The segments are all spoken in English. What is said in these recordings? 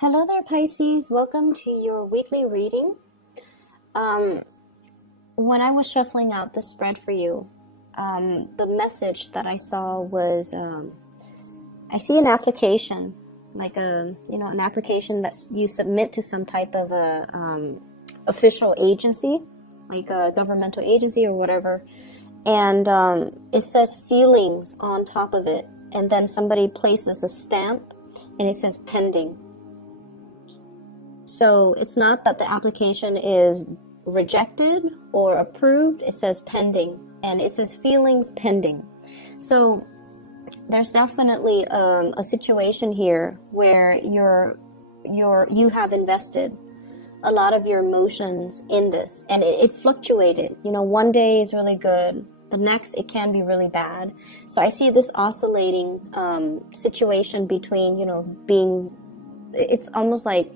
Hello there, Pisces. Welcome to your weekly reading. When I was shuffling out the spread for you, the message that I saw was, I see an application, like an application that you submit to some type of official agency, like a governmental agency or whatever, and it says feelings on top of it, and then somebody places a stamp, and it says pending. So it's not that the application is rejected or approved, it says pending, and it says feelings pending. So there's definitely a situation here where you have invested a lot of your emotions in this, and it fluctuated. You know, one day is really good, the next it can be really bad. So I see this oscillating situation between, it's almost like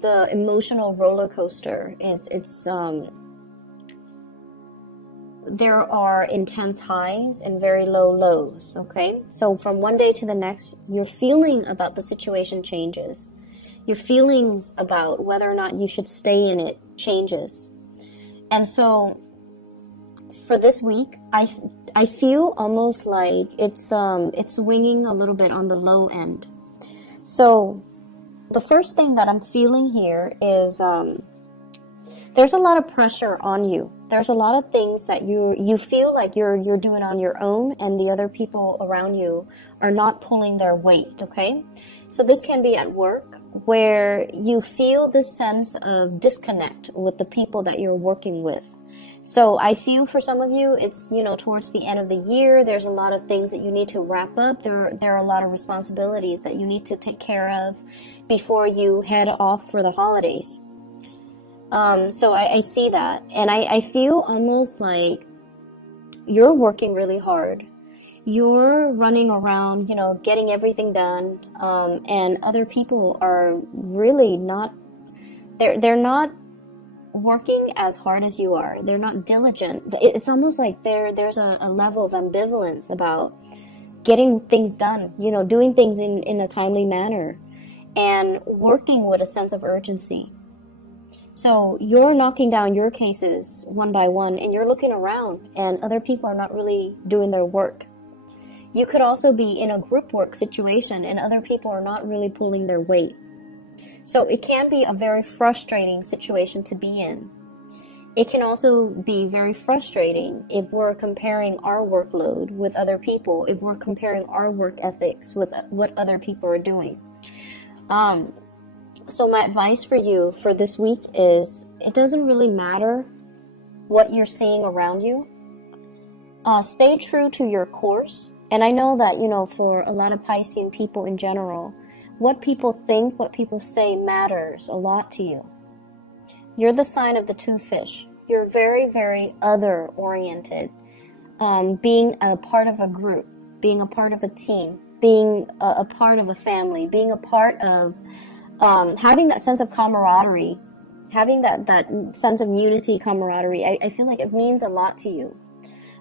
the emotional roller coaster. There are intense highs and very low lows, okay? So from one day to the next, your feeling about the situation changes. Your feelings about whether or not you should stay in it changes. And so for this week, I feel almost like it's swinging a little bit on the low end. So the first thing that I'm feeling here is there's a lot of pressure on you. There's a lot of things that you feel like you're doing on your own, and the other people around you are not pulling their weight, okay? So this can be at work, where you feel this sense of disconnect with the people that you're working with. So I feel for some of you, it's, towards the end of the year, there's a lot of things that you need to wrap up. There are a lot of responsibilities that you need to take care of before you head off for the holidays. So I see that, and I feel almost like you're working really hard. You're running around, getting everything done, and other people are really not, they're not working as hard as you are. They're not diligent. It's almost like there's a level of ambivalence about getting things done, doing things in a timely manner and working with a sense of urgency. So you're knocking down your cases one by one, and you're looking around, and other people are not really doing their work. You could also be in a group work situation, and other people are not really pulling their weight. So it can be a very frustrating situation to be in. It can also be very frustrating if we're comparing our workload with other people, if we're comparing our work ethics with what other people are doing. So my advice for you for this week is, it doesn't really matter what you're seeing around you. Stay true to your course. And I know that, for a lot of Piscean people in general, what people think, what people say matters a lot to you. You're the sign of the two fish. You're very, very other-oriented. Being a part of a group, being a part of a team, being a part of a family, being a part of having that sense of camaraderie, having that sense of unity, camaraderie. I feel like it means a lot to you.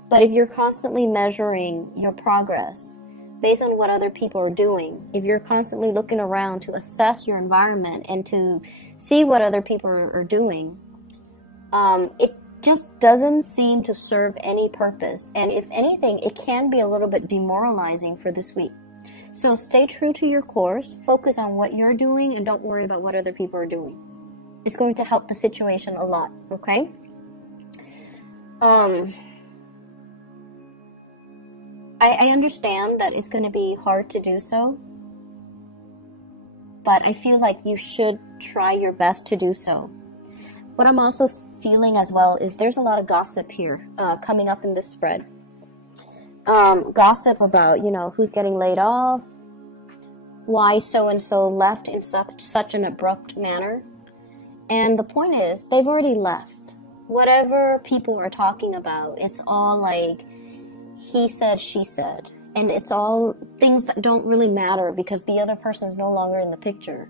But if you're constantly measuring your progress based on what other people are doing, if you're constantly looking around to assess your environment and to see what other people are doing, it just doesn't seem to serve any purpose. And if anything, it can be a little bit demoralizing for this week. So stay true to your course, focus on what you're doing, and don't worry about what other people are doing. It's going to help the situation a lot, okay? I understand that it's going to be hard to do so, but I feel like you should try your best to do so. What I'm also feeling as well is there's a lot of gossip here coming up in this spread. Gossip about, who's getting laid off, why so-and-so left in such an abrupt manner. And the point is, they've already left. Whatever people are talking about, it's all like he said, she said. And it's all things that don't really matter because the other person is no longer in the picture.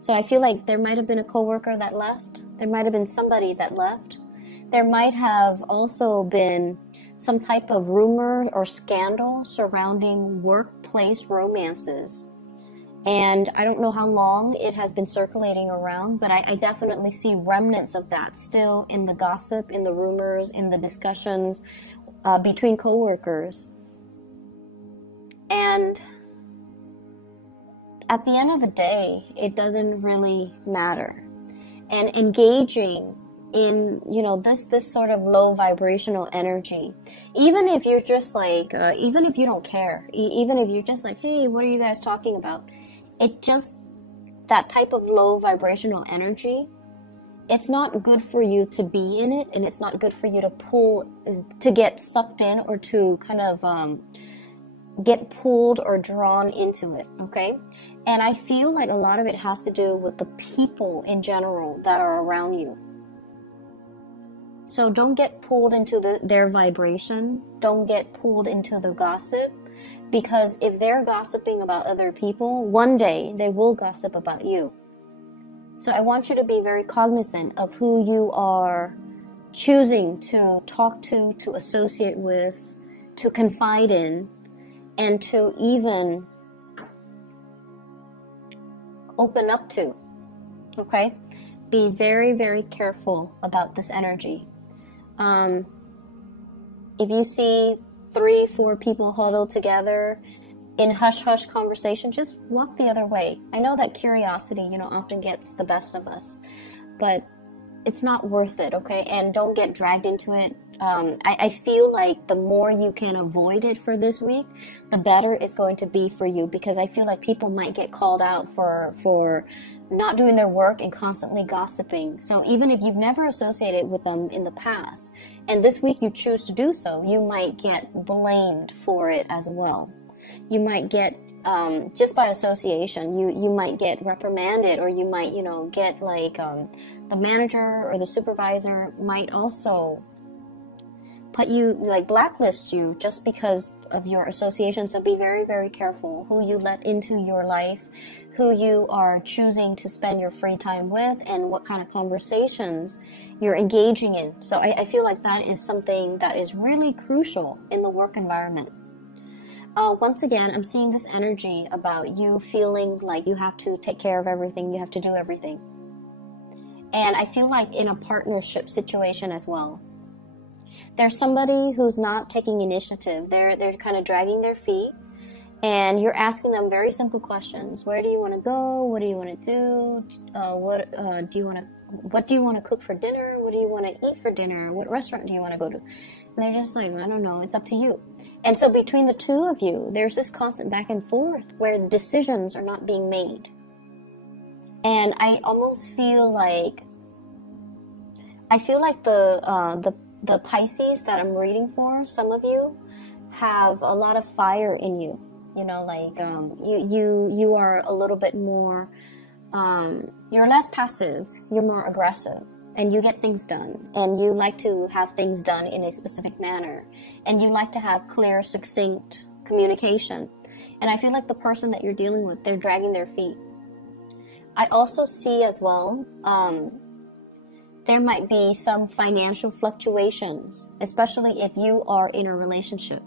So I feel like there might have been a coworker that left. There might have been somebody that left. There might have also been some type of rumor or scandal surrounding workplace romances. And I don't know how long it has been circulating around, but I definitely see remnants of that still in the gossip, in the rumors, in the discussions between coworkers. And at the end of the day, it doesn't really matter. And engaging in, you know, this sort of low vibrational energy, even if you're just like, even if you don't care, even if you're just like, hey, what are you guys talking about? It just, that type of low vibrational energy, it's not good for you to be in it, and it's not good for you to get sucked in, or to kind of get pulled or drawn into it, okay? And I feel like a lot of it has to do with the people in general that are around you. So don't get pulled into their vibration. Don't get pulled into the gossip. Because if they're gossiping about other people, one day they will gossip about you. So I want you to be very cognizant of who you are choosing to talk to associate with, to confide in, and to even open up to. Okay? Be very, very careful about this energy. If you see 3-4 people huddled together in hush-hush conversation, just walk the other way. I know that curiosity, you know, often gets the best of us, but it's not worth it, okay? And don't get dragged into it. I feel like the more you can avoid it for this week, the better it's going to be for you, because I feel like people might get called out for not doing their work and constantly gossiping. So even if you've never associated with them in the past, and this week you choose to do so, you might get blamed for it as well. You might get, just by association, you might get reprimanded, or you might, you know, get like, the manager or the supervisor might also put you, like, blacklist you just because of your association. So be very, very careful who you let into your life, who you are choosing to spend your free time with, and what kind of conversations you're engaging in. So I feel like that is something that is really crucial in the work environment. Once again, I'm seeing this energy about you feeling like you have to take care of everything, you have to do everything. And I feel like in a partnership situation as well, there's somebody who's not taking initiative. They're kind of dragging their feet, and you're asking them very simple questions. Where do you want to go? What do you want to do? What do you want to cook for dinner? What do you want to eat for dinner? What restaurant do you want to go to? And they're just like, I don't know, it's up to you. And so between the two of you, there's this constant back and forth where decisions are not being made. And I almost feel like, the Pisces that I'm reading for, some of you have a lot of fire in you. You know, like, you are a little bit more, you're less passive, you're more aggressive, and you get things done, and you like to have things done in a specific manner, and you like to have clear, succinct communication. And I feel like the person that you're dealing with, they're dragging their feet. I also see as well, there might be some financial fluctuations, especially if you are in a relationship.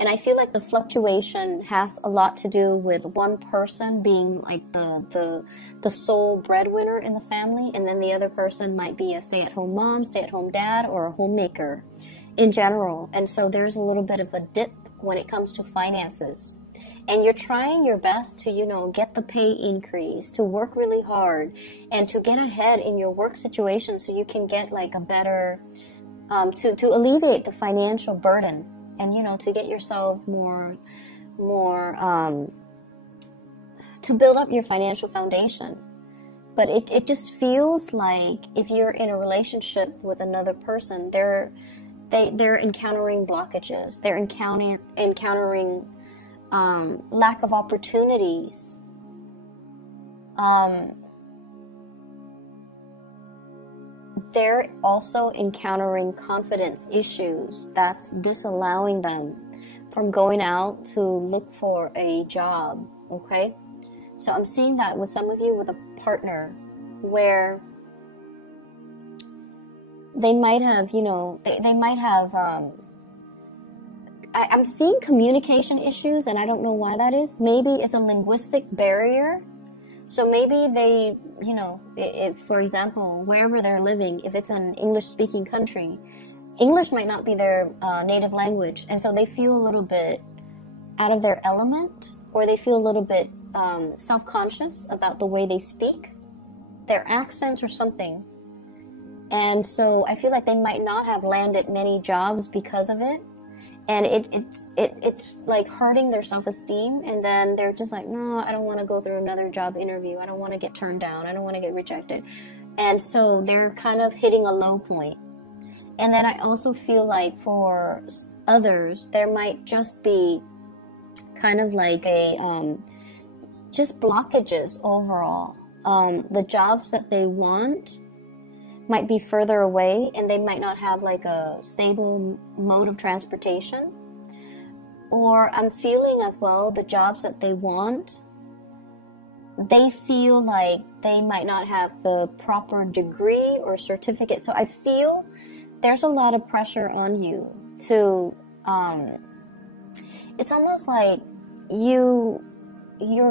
And I feel like the fluctuation has a lot to do with one person being like the sole breadwinner in the family, and then the other person might be a stay-at-home mom, stay-at-home dad, or a homemaker in general. And so there's a little bit of a dip when it comes to finances. And you're trying your best to, you know, get the pay increase, to work really hard, and to get ahead in your work situation so you can get like a better, to alleviate the financial burden, and, you know, to get yourself more, to build up your financial foundation. But it just feels like if you're in a relationship with another person, they're encountering blockages. They're encountering lack of opportunities. They're also encountering confidence issues that's disallowing them from going out to look for a job, okay? So I'm seeing that with some of you with a partner where they might have, you know, they might have I'm seeing communication issues, and I don't know why that is. Maybe it's a linguistic barrier. So maybe they, you know, if, for example, wherever they're living, if it's an English-speaking country, English might not be their native language, and so they feel a little bit out of their element, or they feel a little bit self-conscious about the way they speak, their accents or something. And so I feel like they might not have landed many jobs because of it. And it's like hurting their self-esteem, and then they're just like, no, I don't want to go through another job interview. I don't want to get turned down. I don't want to get rejected. And so they're kind of hitting a low point. And then I also feel like for others, there might just be kind of like a just blockages overall. The jobs that they want might be further away, and they might not have like a stable mode of transportation. Or I'm feeling as well, the jobs that they want, they feel like they might not have the proper degree or certificate. So I feel there's a lot of pressure on you to, it's almost like you're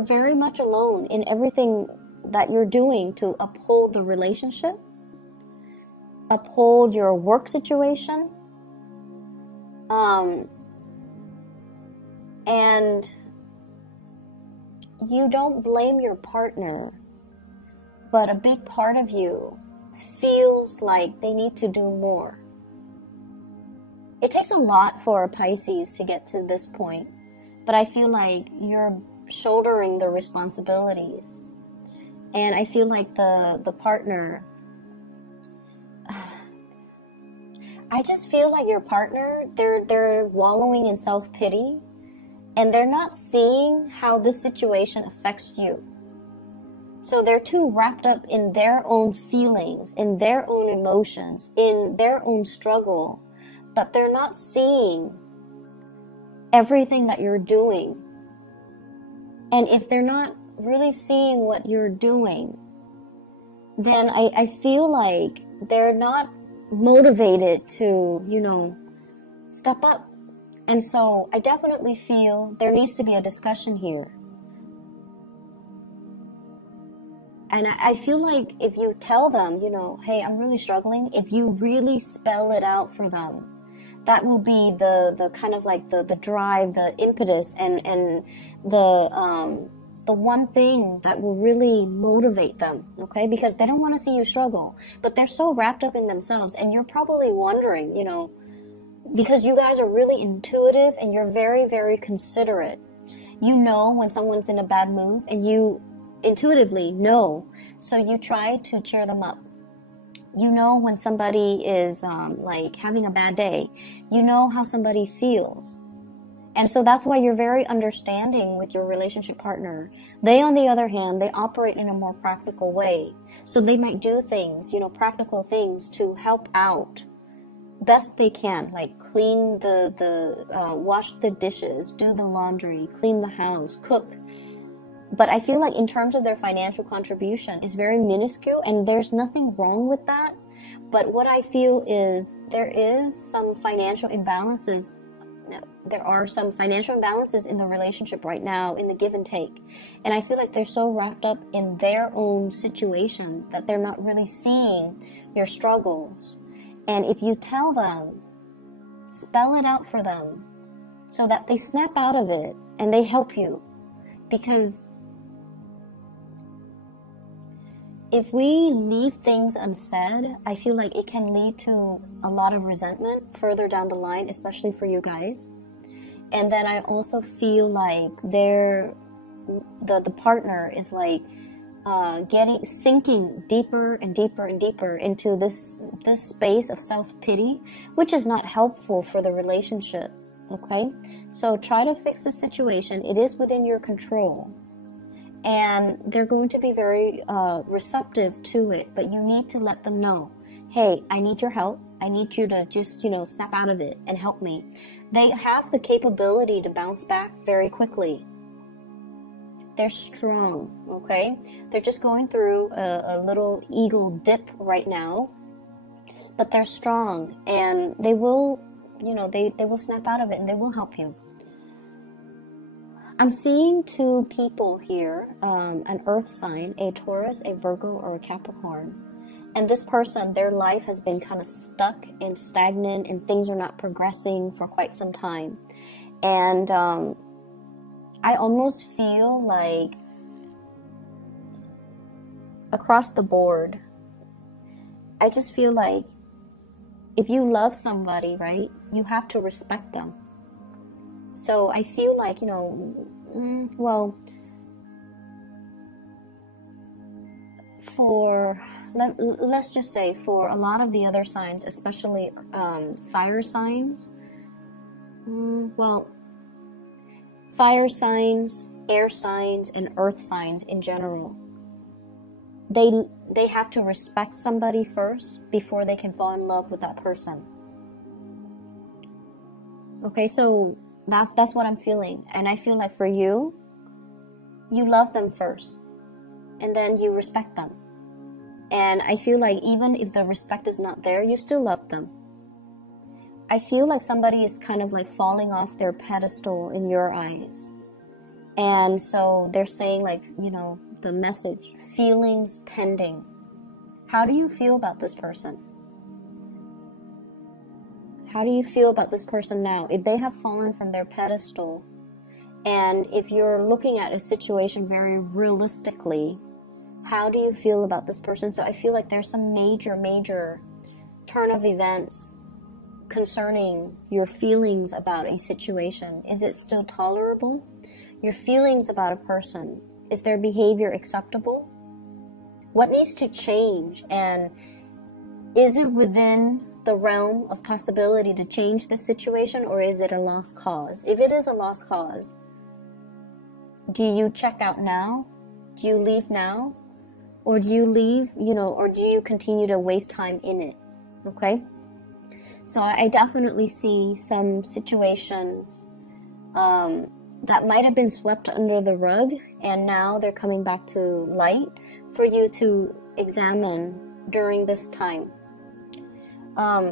very much alone in everything that you're doing to uphold the relationship, uphold your work situation, and you don't blame your partner, but a big part of you feels like they need to do more. It takes a lot for a Pisces to get to this point, but I feel like you're shouldering the responsibilities, and I feel like the partner, I just feel like your partner, they're wallowing in self-pity, and they're not seeing how this situation affects you. So they're too wrapped up in their own feelings, in their own emotions, in their own struggle, that they're not seeing everything that you're doing. And if they're not really seeing what you're doing, then I feel like they're not motivated to, you know, step up. And so I definitely feel there needs to be a discussion here. And I feel like if you tell them, you know, hey, I'm really struggling, if you really spell it out for them, that will be the kind of like the drive, the impetus, and the one thing that will really motivate them, okay? Because they don't want to see you struggle, but they're so wrapped up in themselves. And you're probably wondering, you know, because you guys are really intuitive and you're very, very considerate. You know when someone's in a bad mood, and you intuitively know. So you try to cheer them up. You know when somebody is like having a bad day. You know how somebody feels. And so that's why you're very understanding with your relationship partner. They, on the other hand, they operate in a more practical way. So they might do things, you know, practical things to help out best they can, like clean wash the dishes, do the laundry, clean the house, cook. But I feel like in terms of their financial contribution, it's very minuscule, and there's nothing wrong with that. But what I feel is there is some financial imbalances. There are some financial imbalances in the relationship right now, in the give and take. And I feel like they're so wrapped up in their own situation that they're not really seeing your struggles. And if you tell them, spell it out for them so that they snap out of it and they help you. Because if we leave things unsaid, I feel like it can lead to a lot of resentment further down the line, especially for you guys. And then I also feel like the partner is like sinking deeper and deeper and deeper into this space of self-pity, which is not helpful for the relationship. Okay, so try to fix the situation. It is within your control. And they're going to be very receptive to it, but you need to let them know, hey, I need your help. I need you to just, you know, snap out of it and help me. They have the capability to bounce back very quickly. They're strong, okay? They're just going through a little ego dip right now, but they're strong, and they will you know, they will snap out of it and they will help you. I'm seeing two people here, an earth sign, a Taurus, a Virgo, or a Capricorn. And this person, their life has been kind of stuck and stagnant and things are not progressing for quite some time. And I almost feel like across the board, I just feel like if you love somebody, right, you have to respect them. So I feel like, you know, well, let's just say for a lot of the other signs, especially fire signs, well, fire signs, air signs, and earth signs in general, they have to respect somebody first before they can fall in love with that person. Okay, so that's what I'm feeling. And I feel like for you, you love them first and then you respect them. And I feel like even if the respect is not there, you still love them. I feel like somebody is kind of like falling off their pedestal in your eyes. And so they're saying, like, you know, the message, feelings pending. How do you feel about this person? How do you feel about this person now? If they have fallen from their pedestal, and if you're looking at a situation very realistically, how do you feel about this person? So I feel like there's some major turn of events concerning your feelings about a situation. Is it still tolerable? Your feelings about a person, is their behavior acceptable? What needs to change? And is it within the realm of possibility to change this situation, or is it a lost cause? If it is a lost cause, do you check out now? Do you leave now? Or do you leave, you know, or do you continue to waste time in it? Okay? So I definitely see some situations that might have been swept under the rug, and now they're coming back to light for you to examine during this time.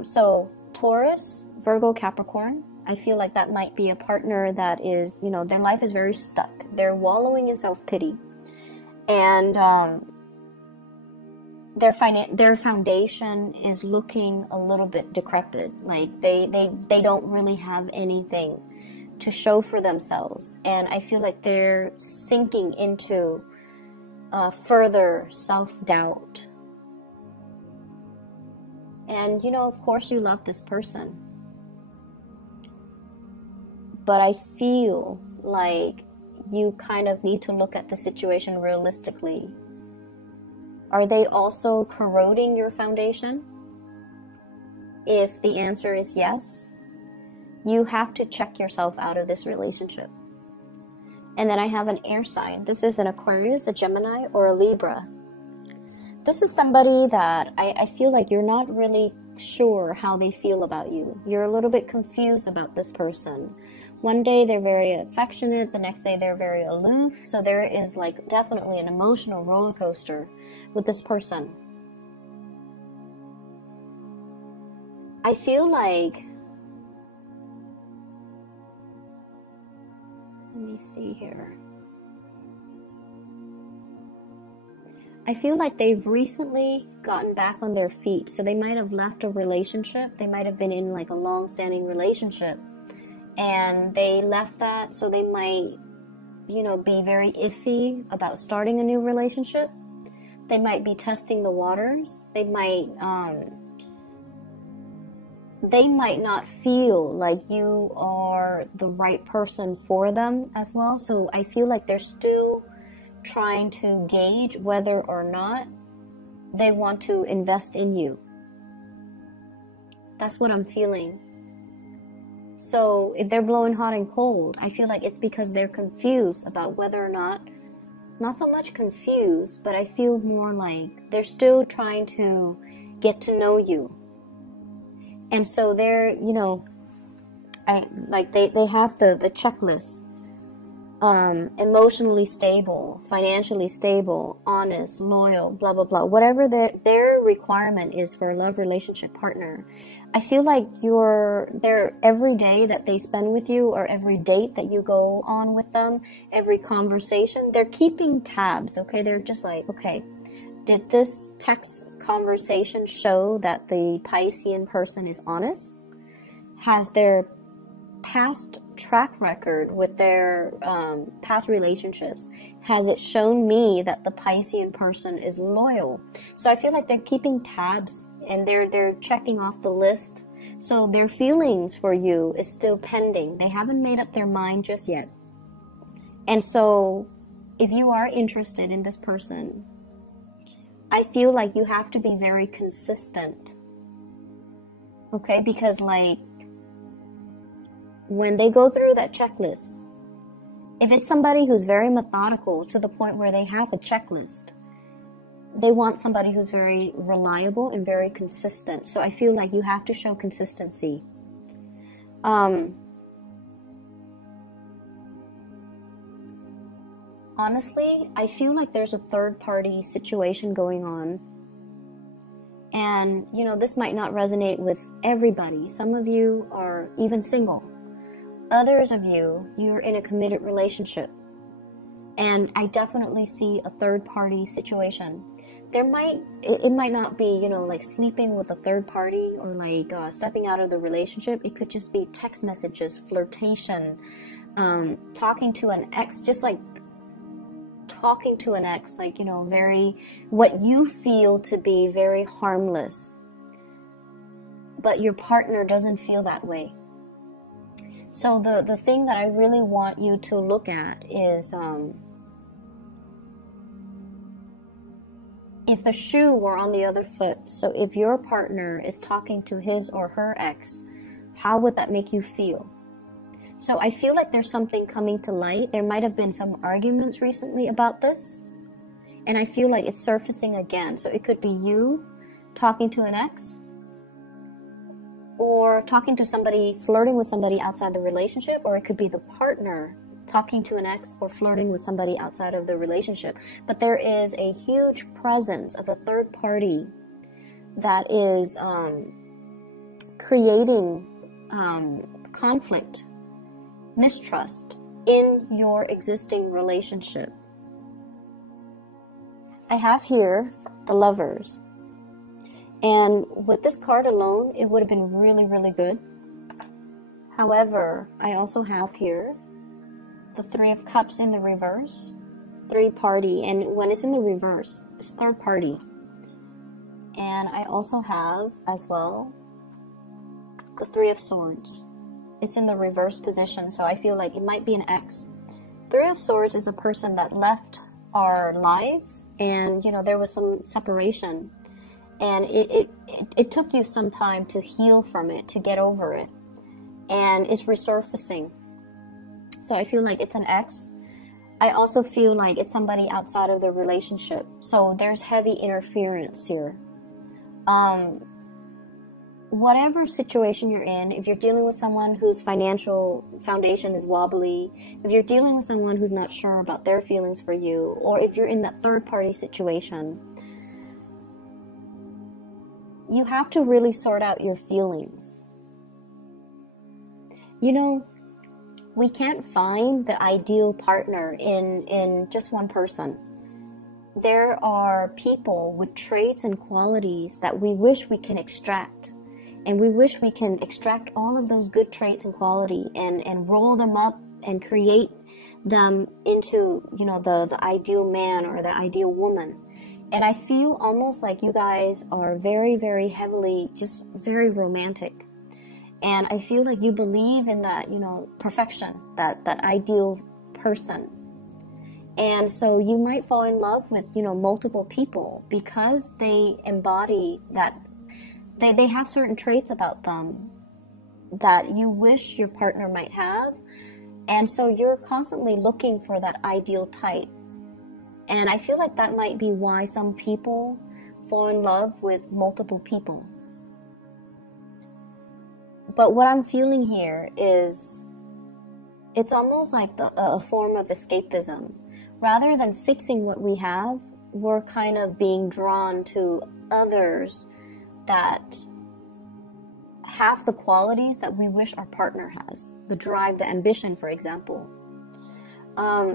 So Taurus, Virgo, Capricorn, I feel like that might be a partner that is, you know, their life is very stuck. They're wallowing in self-pity. And their foundation is looking a little bit decrepit. Like they don't really have anything to show for themselves. And I feel like they're sinking into further self-doubt. And, you know, of course you love this person. But I feel like you kind of need to look at the situation realistically. Are they also corroding your foundation? If the answer is yes, you have to check yourself out of this relationship. And then I have an air sign. This is an Aquarius, a Gemini, or a Libra. This is somebody that I feel like you're not really sure how they feel about you. You're a little bit confused about this person. One day they're very affectionate, the next day they're very aloof. So there is like definitely an emotional roller coaster with this person. I feel like, let me see here. I feel like they've recently gotten back on their feet. So they might have left a relationship. They might have been in like a long-standing relationship. And they left that, so they might, you know, be very iffy about starting a new relationship. They might be testing the waters. They might not feel like you are the right person for them as well. So I feel like they're still trying to gauge whether or not they want to invest in you. That's what I'm feeling. So if they're blowing hot and cold, I feel like it's because they're confused about whether or not so much confused, but I feel more like they're still trying to get to know you. And so they're, you know, they have the checklist emotionally stable, financially stable, honest, loyal, blah, blah, blah, whatever their requirement is for a love relationship partner. I feel like every day that they spend with you, or every date that you go on with them, every conversation, they're keeping tabs, okay? They're just like, okay, did this text conversation show that the Piscean person is honest? Has their past track record with their past relationships, has it shown me that the Piscean person is loyal? So I feel like they're keeping tabs, and they're checking off the list. So their feelings for you is still pending. They haven't made up their mind just yet. And so if you are interested in this person, I feel like you have to be very consistent. Okay? Because like, when they go through that checklist, if it's somebody who's very methodical to the point where they have a checklist, they want somebody who's very reliable and very consistent. So I feel like you have to show consistency. Honestly, I feel like there's a third-party situation going on. And, you know, this might not resonate with everybody. Some of you are even single. Others of you, you're in a committed relationship. And I definitely see a third-party situation. It might not be, you know, like sleeping with a third party, or like stepping out of the relationship. It could just be text messages, flirtation, talking to an ex, just like talking to an ex, like, you know, what you feel to be very harmless, but your partner doesn't feel that way. So the thing that I really want you to look at is, if the shoe were on the other foot, so if your partner is talking to his or her ex, how would that make you feel? So I feel like there's something coming to light. There might have been some arguments recently about this, and I feel like it's surfacing again. So it could be you talking to an ex, or talking to somebody, flirting with somebody outside the relationship, or it could be the partner talking to an ex or flirting with somebody outside of the relationship. But there is a huge presence of a third party that is creating conflict, mistrust in your existing relationship. I have here the Lovers. And with this card alone, it would have been really, really good. However, I also have here the Three of Cups in the reverse, third party, and when it's in the reverse, it's third party. And I also have, as well, the Three of Swords. It's in the reverse position, so I feel like it might be an ex. Three of Swords is a person that left our lives, and, you know, there was some separation. And it took you some time to heal from it, to get over it. And it's resurfacing. So I feel like it's an ex. I also feel like it's somebody outside of the relationship. So there's heavy interference here. Whatever situation you're in, if you're dealing with someone whose financial foundation is wobbly, if you're dealing with someone who's not sure about their feelings for you, or if you're in that third-party situation, you have to really sort out your feelings. You know, we can't find the ideal partner in just one person. There are people with traits and qualities that we wish we can extract. And we wish we can extract all of those good traits and quality and roll them up and create them into, you know, the ideal man or the ideal woman. And I feel almost like you guys are very, very heavily, just very romantic. And I feel like you believe in that, you know, perfection, that ideal person. And so you might fall in love with, you know, multiple people because they embody that. They have certain traits about them that you wish your partner might have. And so you're constantly looking for that ideal type. And I feel like that might be why some people fall in love with multiple people. But what I'm feeling here is it's almost like a form of escapism. Rather than fixing what we have, we're kind of being drawn to others that have the qualities that we wish our partner has. The drive, the ambition, for example.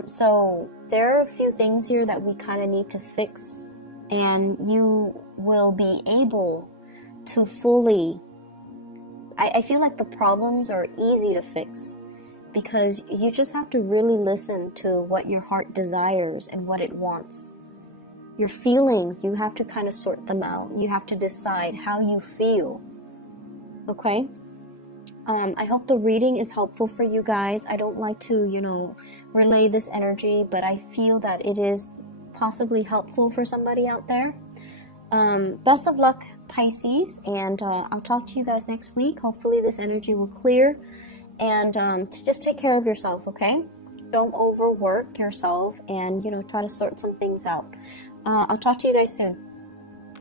So there are a few things here that we kind of need to fix, and you will be able to fully... I feel like the problems are easy to fix, because you just have to really listen to what your heart desires and what it wants. Your feelings, you have to kind of sort them out. You have to decide how you feel. Okay? I hope the reading is helpful for you guys. I don't like to, relay this energy, but I feel that it is possibly helpful for somebody out there. Best of luck, Pisces, and I'll talk to you guys next week. Hopefully this energy will clear, and to just take care of yourself, okay? Don't overwork yourself, and try to sort some things out. I'll talk to you guys soon.